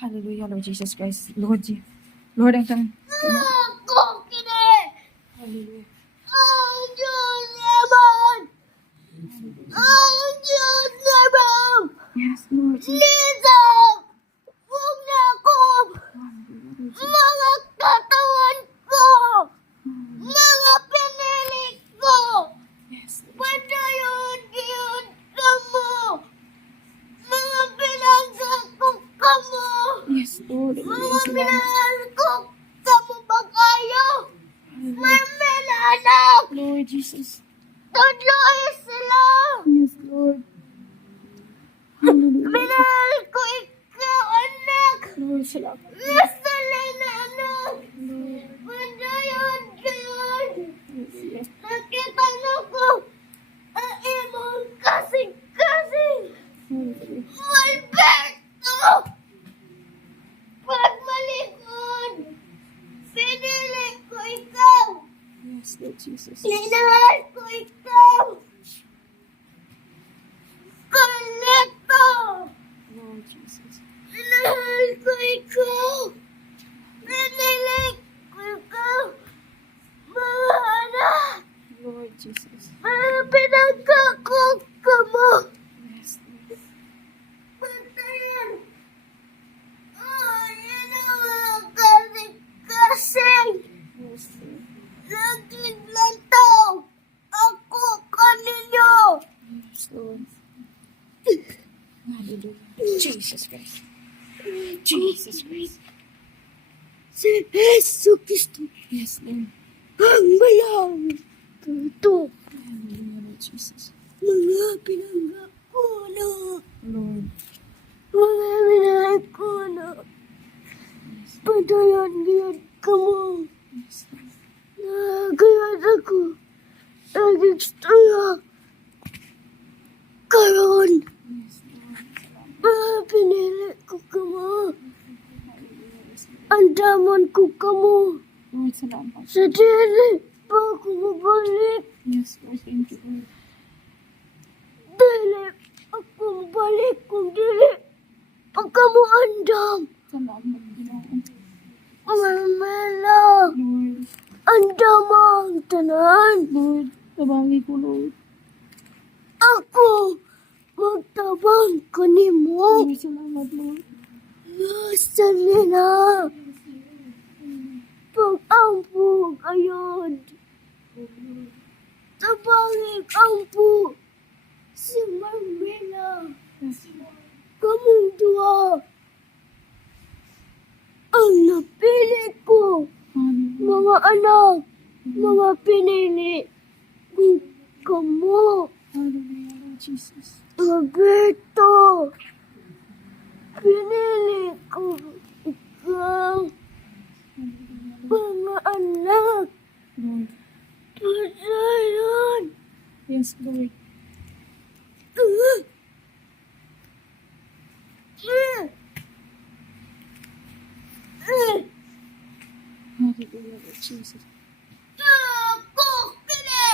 Hallelujah, Lord Jesus Christ. Lord, ang tangan. Ako kini. Hallelujah. Ang Diyos naman. Ang Diyos naman. Yes, Lord. Lisa, huwag na ako. Mga katawan ko. Mga pinili ko. Yes, Lord. Padayon-dayon ka mo. Mga pinagsak ko ka mo. Yes, Lord. Mga Hallelujah. Salamat. pinahal ko ka mo ba kayo? Hallelujah. May minanak. Lord Jesus. Tuloy sila. Yes, Lord. Hallelujah. Minahal ko ikaw, anak. Lord, salamat. Nasalay na anak. Lord. Padayon-dayon. Hallelujah. Nakita na ko ang imong kasing-kasing. Hallelujah. Alberto! Pagmalikod, pinili ko ikaw. Yes, Lord Jesus. Minahal ko ikaw. Cornetto! Lord Jesus. Minahal ko ikaw. Pinili ko ikaw. Mga anak, Lord Jesus. mga pinagkakuka mo. Yes, Lord. Patayan. Oh, yan ang mga kasing-kasing. Yes, Lord. Nagiglantaw ako kaninyo. Yes, Lord. Hallelujah. Jesus Christ. Jesus Christ. Si Jesus Cristo Yes, Lord. ang bayang ito. Hallelujah, Lord Jesus. Mga pinanggako na. Lord. Mga pinanggako na. Yes, Padayan-gayan ka mo. yes, Lord. Nagayad ako. Nagigstaya. Karon. Yes, Lord. Salamat. Mga pinili ko ka mo. Hallelujah. Yes, Lord. Andaman ko ka mo. Lord, salamat. Sa dili pa ako mabalik. Yes, Lord. Thank you, Lord. Dili ako mabalik kung dili pagka mo andam. Salamat, Ginoo. Marmela. Lord. Andam ang tanan. Lord, tabangi ko, Lord. Ako magtabang kanimo. Lord, salamat, Lord. Salina. Pag-ampo kayon. Tabangin ampo. Si Marmela. Yes, Lord. Kamong duha. Ang napili ko. Hallelujah. Mga anak. Mga pinili. Kung kamo. Hallelujah, Lord Jesus. Alberto. Pinili ko ikaw. Mga anak. Lord. Padayon. Yes, Lord. Hallelujah, Lord Jesus. Ako kini.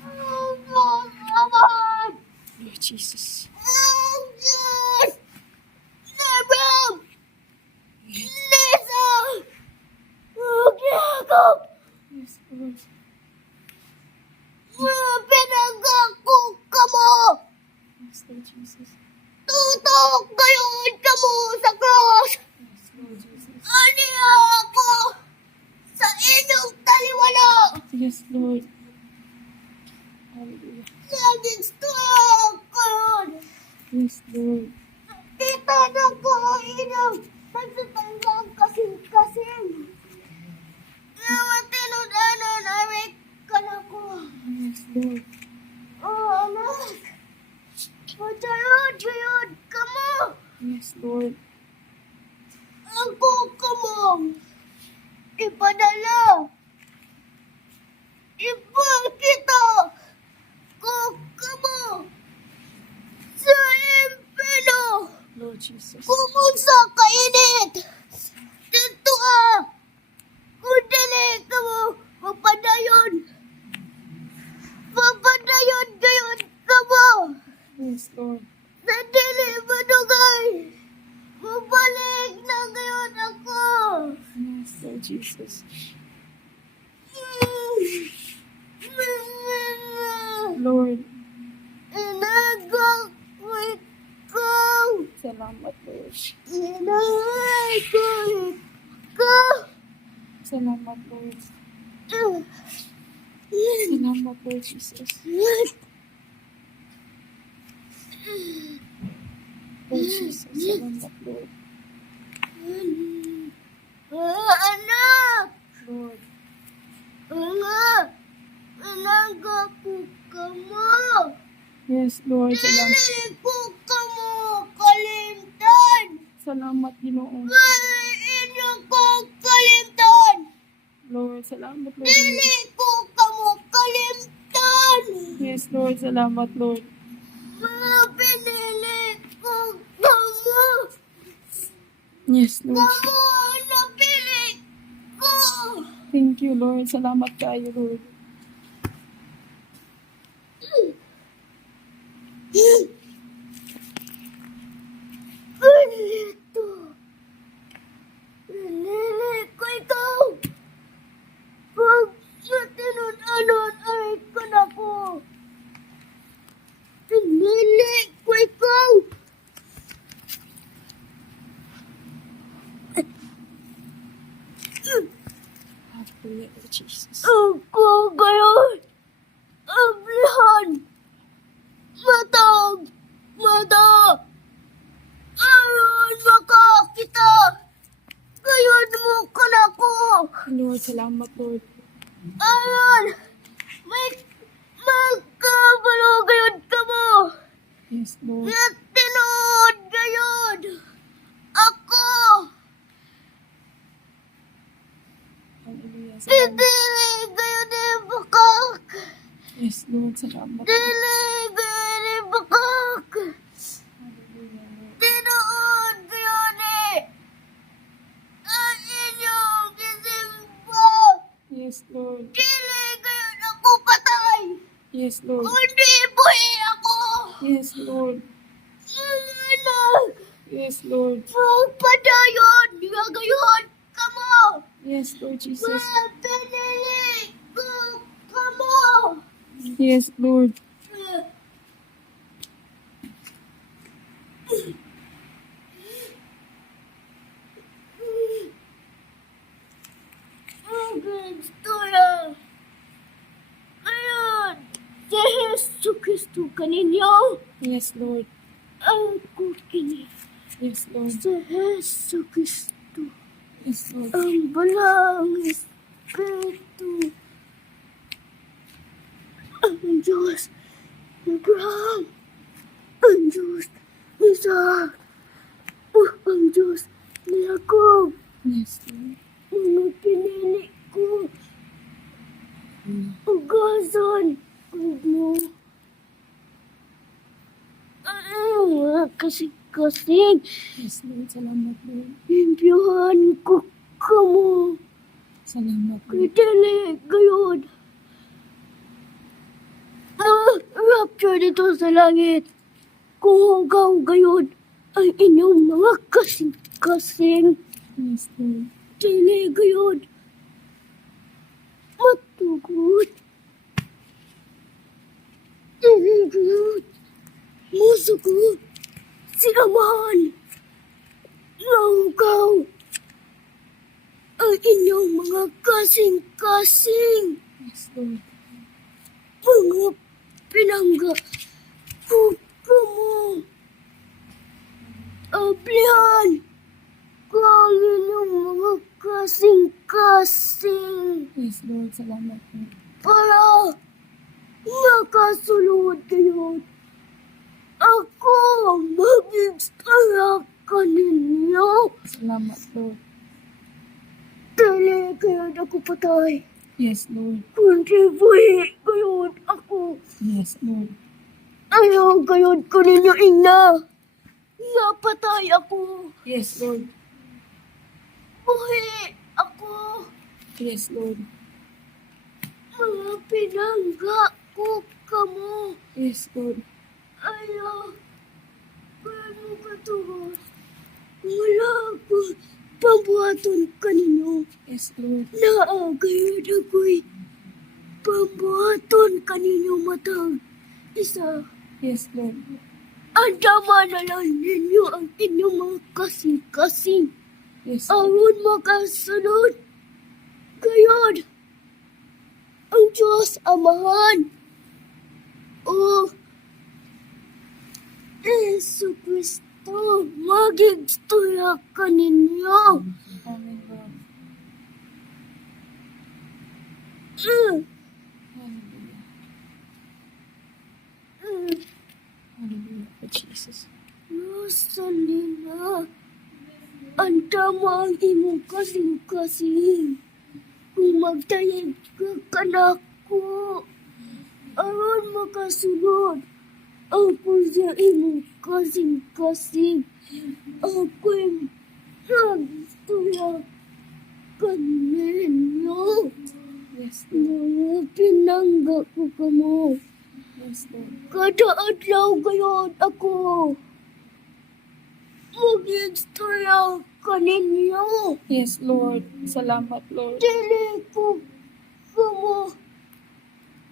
Ang Diyos naman. Lord Jesus. Ang Diyos. Naman. Lisa. Huwag niya ako. Yes, Lord. Mga pinagako ka mo. Yes, Lord Jesus. Tutok gayon ka mo sa cross. Yes, Lord Jesus. Ani ako sa inyong taliwala. Yes, Lord. Hallelujah. Nag-instruct karon. Yes, Lord. Kita na ko ang inyong pagtatanggang kasing-kasing. Matinudanan arik ka na ko. Yes, Lord. Oh, anak. Matayod-yod ka mo. Yes, Lord. Ako ka mo. Ipadala. Ipakita ko ka mo. Sa impino. Lord Jesus. Kung sa kainit. Dito kung dili ka mo. Mapadayon. Mapadayon gayon ka mo. Yes, Lord. Sa dili madugay. Jesus. Lord, Inagak ko ikaw. salamat, Lord. Inagak ko ikaw. Salamat, Lord. Salamat, Lord Jesus. Lord Jesus, salamat, Lord. Anak! Lord, Anak! Inagak ko ka mo. yes, Lord, salamat. Dili ko ka mo kalimtan. Salamat, Ginoo. Inyo ko kalimtan. Lord, salamat, Lord. Dili ko ka mo kalimtan. Yes, Lord, salamat, Lord. Mga pinili ko ka mo. Yes, Lord. Kamu napili ko. Thank you, Lord. Salamat kayo, Lord. Ganito. Pinili ko ikaw. Pag matinud-anod ay kanako. Pinili ko ikaw. Hallelujah, Lord Jesus. Ako gayon. Ablihan. Matag. Mata. Ayon makakita. Gayon mo kanako. Lord, salamat, Lord. Ayon. May magkabalo gayon ka mo. Yes, Lord. Nga tinood gayon. Ako. Hallelujah, salamat. Dili gayon ni bakak. Yes, Lord, salamat. Dili gayon ni bakak. Hallelujah, Lord. Tinood gayon ni. Ang inyong isimba. Yes, Lord. Dili gayon ako patay. Yes, Lord. Kundi buhi ako. Yes, Lord. Anak. Yes, Lord. Pagpadayon. Nga gayon ka mo. Yes, Lord Jesus. Pinili ko ka mo. Yes, Lord. Ang gusto na. Ayun. Si Jesu Cristo kaninyo. Yes, Lord. Ako kini. Yes, Lord. Si Jesu Cristo. Yes, Lord. Ang balang Espiritu. Ang Diyos ni Abraham. Ang Diyos ni Isaac. Ang Diyos ni Jacob. Yes, Lord. Mga pinili ko. Ugasan mo. Mga kasing-kasing. Yes, Lord. Salamat, Lord. Himpihan ko ka mo. Salamat, Lord. Kitili gayon. Rapture dito sa langit. Kung hanggang gayon ay inyong mga kasing-kasing. Yes, Lord. Dili gayon. Matugot. Dili gayon. Musugot. Si Amahan. Langgaw. Ang inyong mga kasing-kasing. Yes, Lord. Mga pinangga. Kuka mo. Ablihan. Kung inyong mga kasing-kasing. Yes, Lord. Salamat, Lord. Para makasulod kayo. Ako mag-extract ninyo. Salamat, Lord. Dali kayo na ko patay. Yes, Lord. Kundi buhi kayo ako. Yes, Lord. Ayaw kayo ko ninyo ina. Napatay ako. Yes, Lord. Buhi ako. Yes, Lord. Mga pinangga ko kamo. Yes, Lord. Ayaw. Paano ka to? Wala ko pambuhaton kaninyo. Yes, Lord. Naagayod ako'y pambuhaton kaninyo matang isa. Yes, Lord. Andaman na lang ninyo ang inyong mga kasing-kasing. Yes, Lord. Aron makasunod. Gayon. Ang Diyos Amahan. O Yesu Kristo, magigstuya ka ninyo. Amen, Lord. Mm, Hallelujah. mm. Hallelujah for Jesus. Rosalina, ang tama ang imong kasing-kasing. Kung magtayag ka kanako, aron makasunod ako sa imong kasing-kasing. Ako'y nagtuya kaninyo. Yes, Lord. Mga pinangga ko kamo. Yes, Lord. Kada adlaw gayon ako. Mag-istorya ka ninyo. Yes, Lord. Salamat, Lord. Dili ko kamo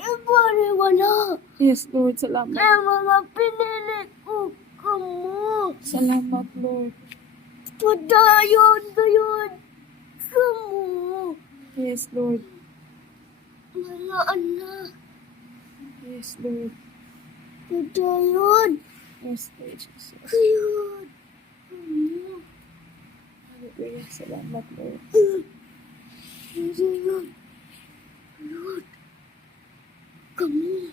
ibariwala. Yes, Lord. Salamat. Kaya mga pinili ko kamo. Salamat, Lord. Padayon gayon kamo. Yes, Lord. Mga anak, Yes, Lord. padayon Yes, Lord Jesus. gayon kamo. Hallelujah. Salamat, Lord. Padayon. Lord, kamu,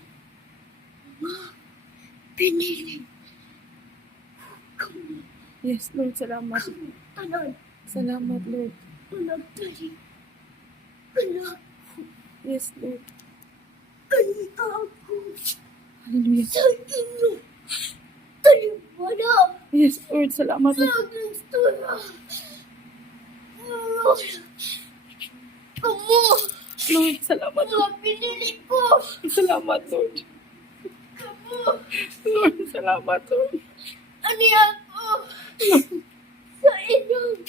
pinili. Kamu, Yes, Lord. Salamat. tanan, Salamat, Lord. nagtali. Anak, Yes, Lord. kanita ako Hallelujah. sa inyo. Taliwala. Yes, Lord. Salamat, Lord. Nag-istorya. Lord, kamu, Lord, salamat. mga pinili ko. Salamat, Lord. Kamu, Lord, salamat, Lord. ani ako sa inyong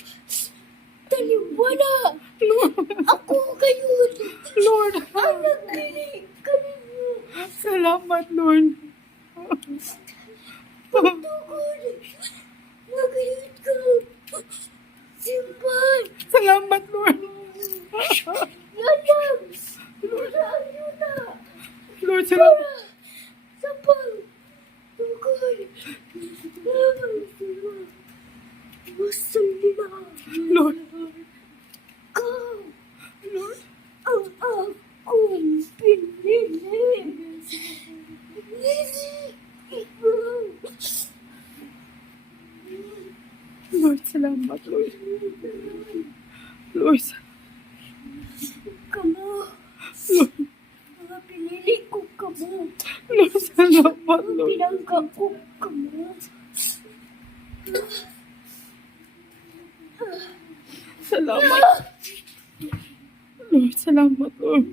taliwala. Lord. Ako gayon. Lord. Ang nagpili ka ninyo. Salamat, Lord. Pagtukod. Nagayon ka. Simpan. Salamat, Lord. Yanam. Wala yun na. Lord, salamat. Sa pagtukod. Masalina. Lord. Ka. Lord. Ang akong pinili. Pinili. Ikaw. Lord, salamat, Lord. Lord, Kamu. Lord, Mga pinili ko kamu. Lord, salamat, Mga Lord. pinangka ko kamu. Salamat. Lord, salamat, Lord.